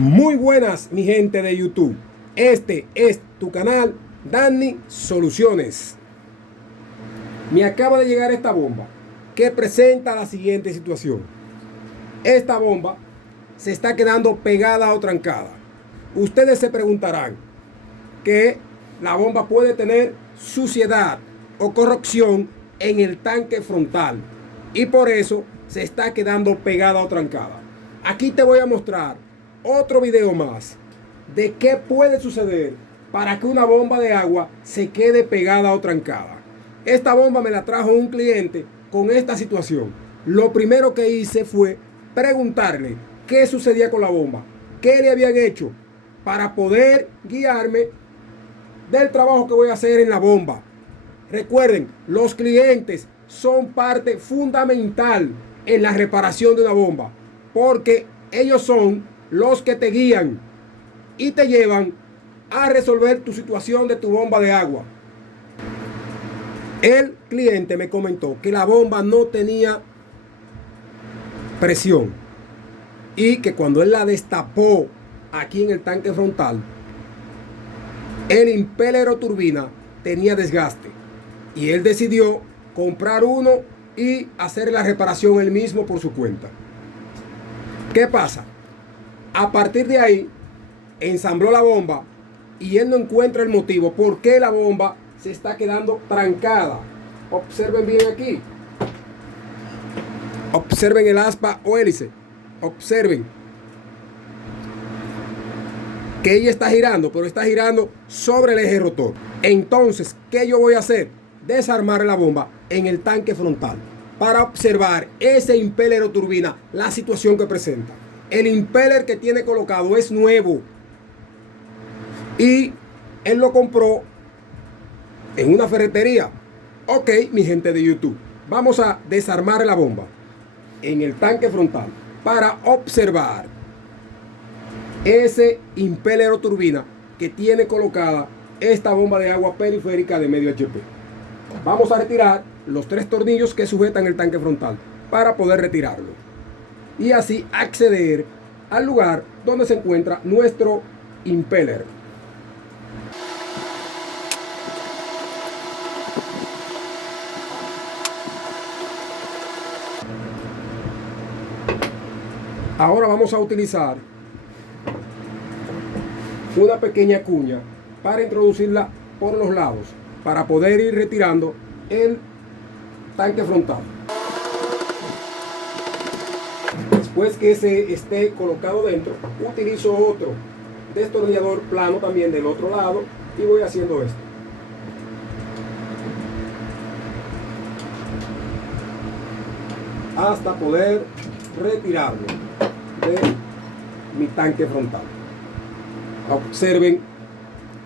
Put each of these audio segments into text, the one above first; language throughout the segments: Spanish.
Muy buenas, mi gente de YouTube. Este es tu canal Danny Soluciones. Me acaba de llegar esta bomba que presenta la siguiente situación. Esta bomba se está quedando pegada o trancada. Ustedes se preguntarán que la bomba puede tener suciedad o corrosión en el tanque frontal y por eso se está quedando pegada o trancada. Aquí te voy a mostrar otro video más de qué puede suceder para que una bomba de agua se quede pegada o trancada. Esta bomba me la trajo un cliente con esta situación. Lo primero que hice fue preguntarle qué sucedía con la bomba, qué le habían hecho para poder guiarme del trabajo que voy a hacer en la bomba. Recuerden, los clientes son parte fundamental en la reparación de una bomba, porque ellos son los que te guían y te llevan a resolver tu situación de tu bomba de agua. El cliente me comentó que la bomba no tenía presión y que cuando él la destapó aquí en el tanque frontal, el impeller o turbina tenía desgaste y él decidió comprar uno y hacer la reparación él mismo por su cuenta. ¿Qué pasa? A partir de ahí ensambló la bomba y él no encuentra el motivo por qué la bomba se está quedando trancada. Observen bien aquí. Observen el aspa o hélice. Observen que ella está girando, pero está girando sobre el eje rotor. Entonces, ¿qué yo voy a hacer? Desarmar la bomba en el tanque frontal para observar ese impeller o turbina, la situación que presenta. El impeller que tiene colocado es nuevo y él lo compró en una ferretería. Ok, mi gente de YouTube, vamos a desarmar la bomba en el tanque frontal para observar ese impeller o turbina que tiene colocada esta bomba de agua periférica de medio HP. Vamos a retirar los 3 tornillos que sujetan el tanque frontal para poder retirarlo y así acceder al lugar donde se encuentra nuestro impeller. Ahora vamos a utilizar una pequeña cuña para introducirla por los lados para poder ir retirando el tanque frontal. Después que se esté colocado dentro, utilizo otro destornillador plano también del otro lado y voy haciendo esto. Hasta poder retirarlo de mi tanque frontal. Observen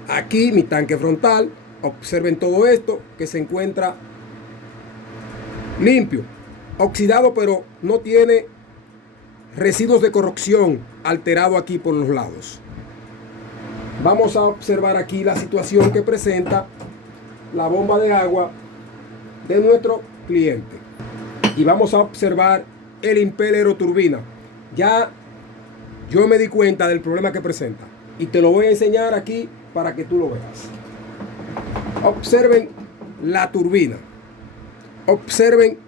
aquí mi tanque frontal. Observen todo esto que se encuentra limpio, oxidado, pero no tiene residuos de corrosión alterado aquí por los lados. Vamos a observar aquí la situación que presenta la bomba de agua de nuestro cliente y vamos a observar el impeller o turbina. Ya yo me di cuenta del problema que presenta y te lo voy a enseñar aquí para que tú lo veas. Observen la turbina. Observen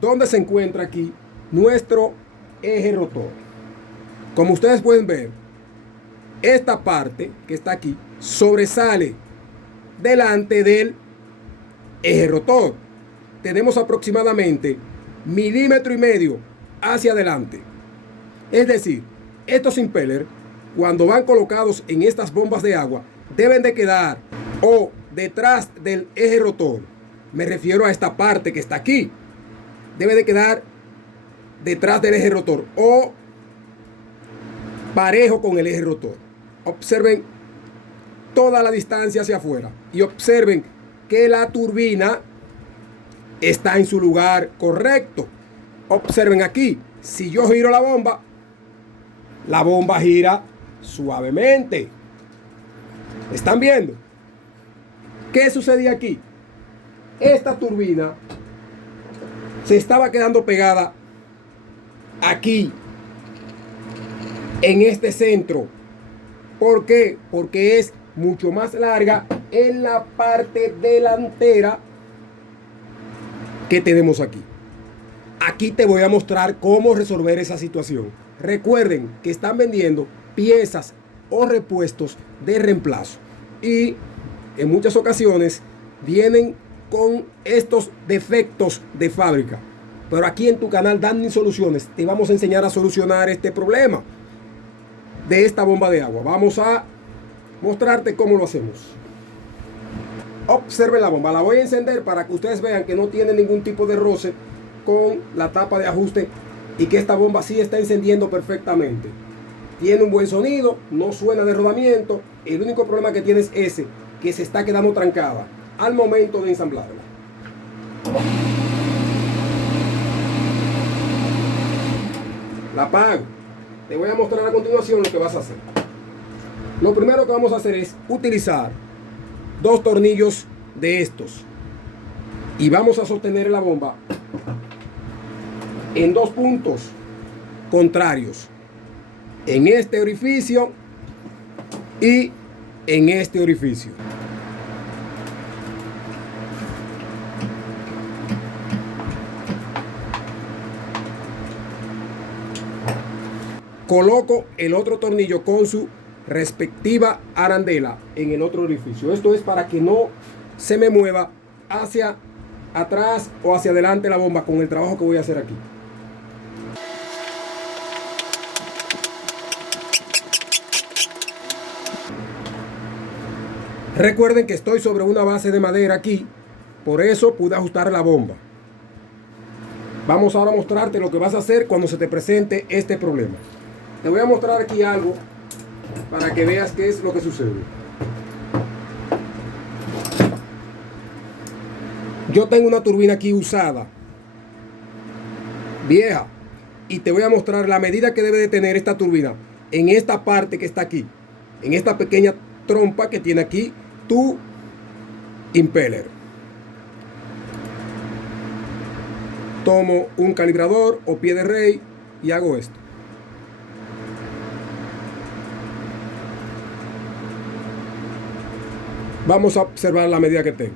dónde se encuentra aquí nuestro eje rotor. Como ustedes pueden ver, esta parte que está aquí sobresale delante del eje rotor. Tenemos aproximadamente 1,5 milímetros hacia adelante. Es decir, estos impellers, cuando van colocados en estas bombas de agua, deben de quedar o detrás del eje rotor. Me refiero a esta parte que está aquí. Debe de quedar detrás del eje rotor o parejo con el eje rotor. Observen toda la distancia hacia afuera y observen que la turbina está en su lugar correcto. Observen aquí, si yo giro la bomba gira suavemente. ¿Están viendo? ¿Qué sucedía aquí? Esta turbina se estaba quedando pegada aquí en este centro. ¿Por qué? Porque es mucho más larga en la parte delantera que tenemos aquí. Aquí te voy a mostrar cómo resolver esa situación. Recuerden que están vendiendo piezas o repuestos de reemplazo y en muchas ocasiones vienen con estos defectos de fábrica. Pero aquí en tu canal Danny Soluciones te vamos a enseñar a solucionar este problema de esta bomba de agua. Vamos a mostrarte cómo lo hacemos. Observen la bomba, la voy a encender para que ustedes vean que no tiene ningún tipo de roce con la tapa de ajuste y que esta bomba sí está encendiendo perfectamente. Tiene un buen sonido, no suena de rodamiento. El único problema que tiene es ese, que se está quedando trancada al momento de ensamblarla. La apago. Te voy a mostrar a continuación lo que vas a hacer. Lo primero que vamos a hacer es utilizar 2 tornillos de estos y vamos a sostener la bomba en 2 puntos contrarios, en este orificio y en este orificio. Coloco el otro tornillo con su respectiva arandela en el otro orificio. Esto es para que no se me mueva hacia atrás o hacia adelante la bomba con el trabajo que voy a hacer aquí. Recuerden que estoy sobre una base de madera aquí, por eso pude ajustar la bomba. Vamos ahora a mostrarte lo que vas a hacer cuando se te presente este problema. Te voy a mostrar aquí algo para que veas qué es lo que sucede. Yo tengo una turbina aquí usada, vieja, y te voy a mostrar la medida que debe de tener esta turbina en esta parte que está aquí, en esta pequeña trompa que tiene aquí tu impeller. Tomo un calibrador o pie de rey y hago esto. Vamos a observar la medida que tengo.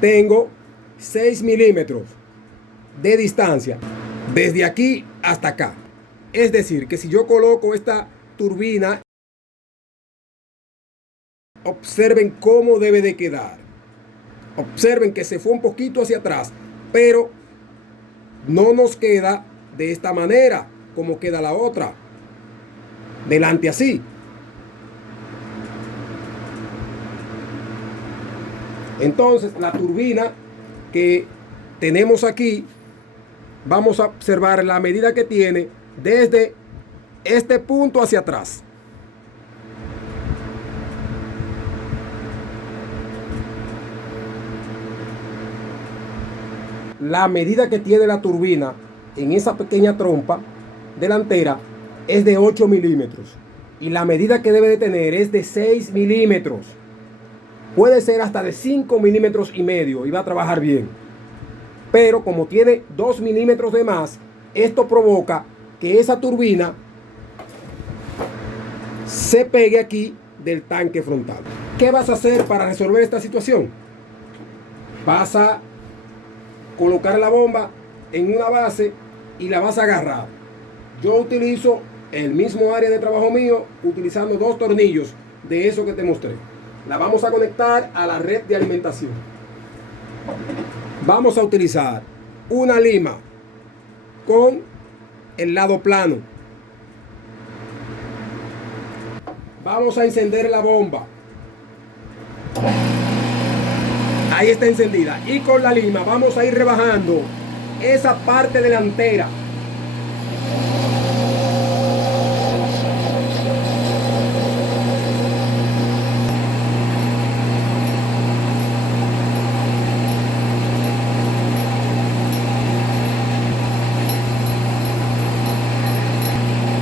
Tengo 6 milímetros de distancia desde aquí hasta acá. Es decir, que si yo coloco esta turbina, observen cómo debe de quedar. Observen que se fue un poquito hacia atrás, pero no nos queda de esta manera como queda la otra. Delante así. Entonces la turbina que tenemos aquí, vamos a observar la medida que tiene desde este punto hacia atrás. La medida que tiene la turbina en esa pequeña trompa delantera es de 8 milímetros y la medida que debe de tener es de 6 milímetros. Puede ser hasta de 5 milímetros y medio y va a trabajar bien. Pero como tiene 2 milímetros de más, esto provoca que esa turbina se pegue aquí del tanque frontal. ¿Qué vas a hacer para resolver esta situación? Vas a colocar la bomba en una base y la vas a agarrar. Yo utilizo el mismo área de trabajo mío utilizando 2 tornillos de eso que te mostré. La vamos a conectar a la red de alimentación. Vamos a utilizar una lima con el lado plano. Vamos a encender la bomba. Ahí está encendida. Y con la lima vamos a ir rebajando esa parte delantera.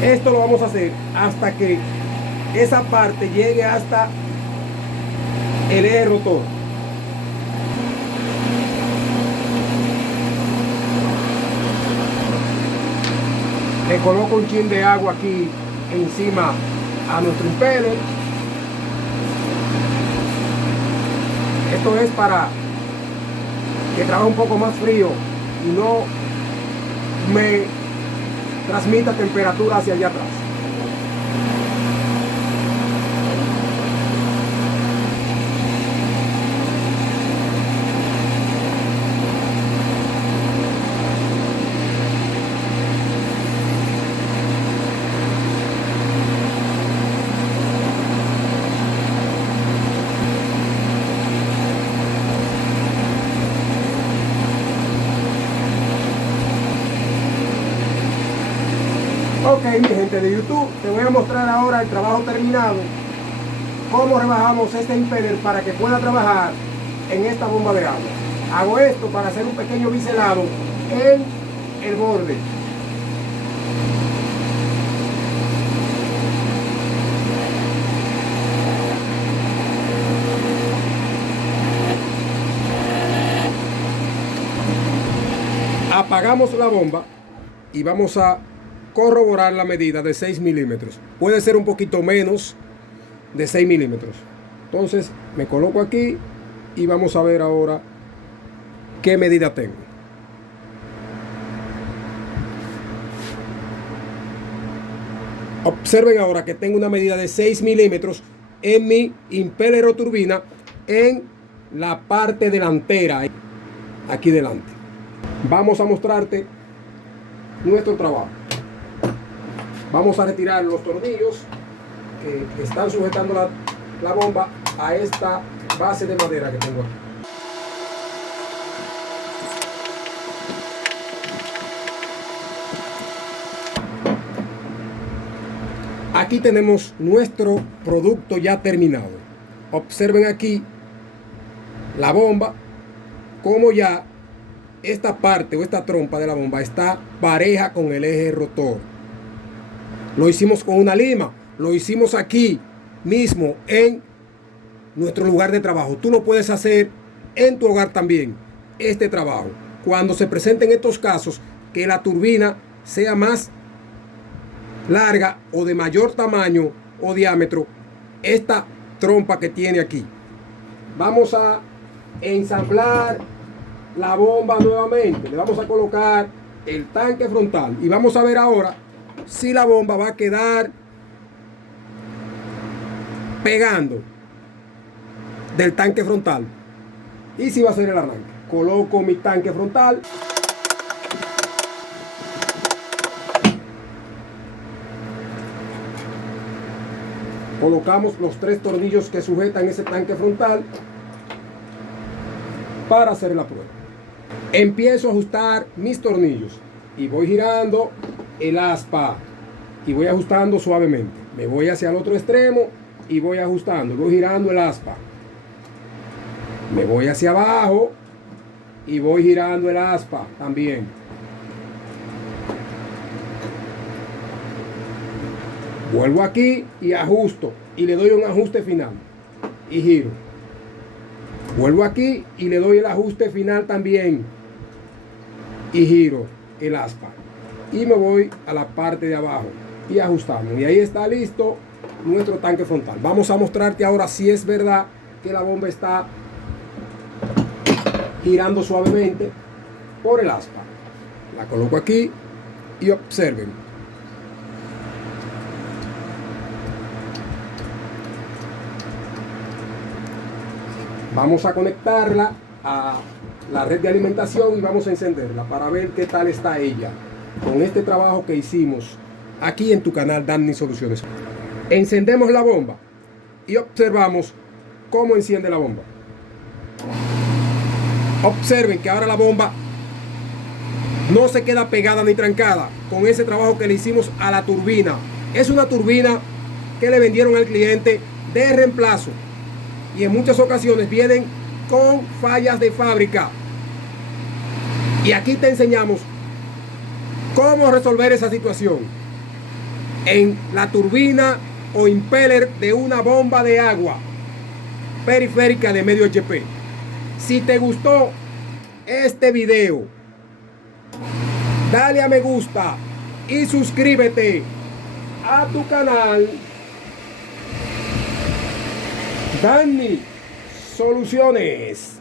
Esto lo vamos a hacer hasta que esa parte llegue hasta el eje rotor. Le coloco un chin de agua aquí encima a nuestro impeller. Esto es para que trabaje un poco más frío y no me transmita temperatura hacia allá atrás. Ok, mi gente de YouTube, te voy a mostrar ahora el trabajo terminado, cómo rebajamos este impeller para que pueda trabajar en esta bomba de agua. Hago esto para hacer un pequeño biselado en el borde. Apagamos la bomba y vamos a corroborar la medida de 6 milímetros. Puede ser un poquito menos de 6 milímetros. Entonces me coloco aquí y vamos a ver ahora qué medida tengo. Observen ahora que tengo una medida de 6 milímetros en mi impeller o turbina en la parte delantera, aquí delante. Vamos a mostrarte nuestro trabajo. Vamos a retirar los tornillos que están sujetando la bomba a esta base de madera que tengo aquí. Aquí tenemos nuestro producto ya terminado. Observen aquí la bomba, como ya esta parte o esta trompa de la bomba está pareja con el eje rotor. Lo hicimos con una lima, lo hicimos aquí mismo en nuestro lugar de trabajo. Tú lo puedes hacer en tu hogar también, este trabajo. Cuando se presenten estos casos, que la turbina sea más larga o de mayor tamaño o diámetro, esta trompa que tiene aquí. Vamos a ensamblar la bomba nuevamente. Le vamos a colocar el tanque frontal y vamos a ver ahora si la bomba va a quedar pegando del tanque frontal y si va a ser el arranque. Coloco mi tanque frontal. Colocamos los 3 tornillos que sujetan ese tanque frontal para hacer la prueba. Empiezo a ajustar mis tornillos y voy girando el aspa y voy ajustando suavemente. Me voy hacia el otro extremo y voy ajustando, voy girando el aspa. Me voy hacia abajo y voy girando el aspa también. Vuelvo aquí y ajusto y le doy un ajuste final y giro. Vuelvo aquí y le doy el ajuste final también y giro el aspa y me voy a la parte de abajo y ajustamos, y ahí está listo nuestro tanque frontal. Vamos a mostrarte ahora si es verdad que la bomba está girando suavemente por el aspa. La coloco aquí y observen. Vamos a conectarla a la red de alimentación y vamos a encenderla para ver qué tal está ella con este trabajo que hicimos aquí en tu canal Danny Soluciones. Encendemos la bomba y observamos cómo enciende la bomba. Observen que ahora la bomba no se queda pegada ni trancada con ese trabajo que le hicimos a la turbina. Es una turbina que le vendieron al cliente de reemplazo y en muchas ocasiones vienen con fallas de fábrica. Y aquí te enseñamos cómo resolver esa situación en la turbina o impeller de una bomba de agua periférica de medio HP. Si te gustó este video, dale a me gusta y suscríbete a tu canal Danny Soluciones.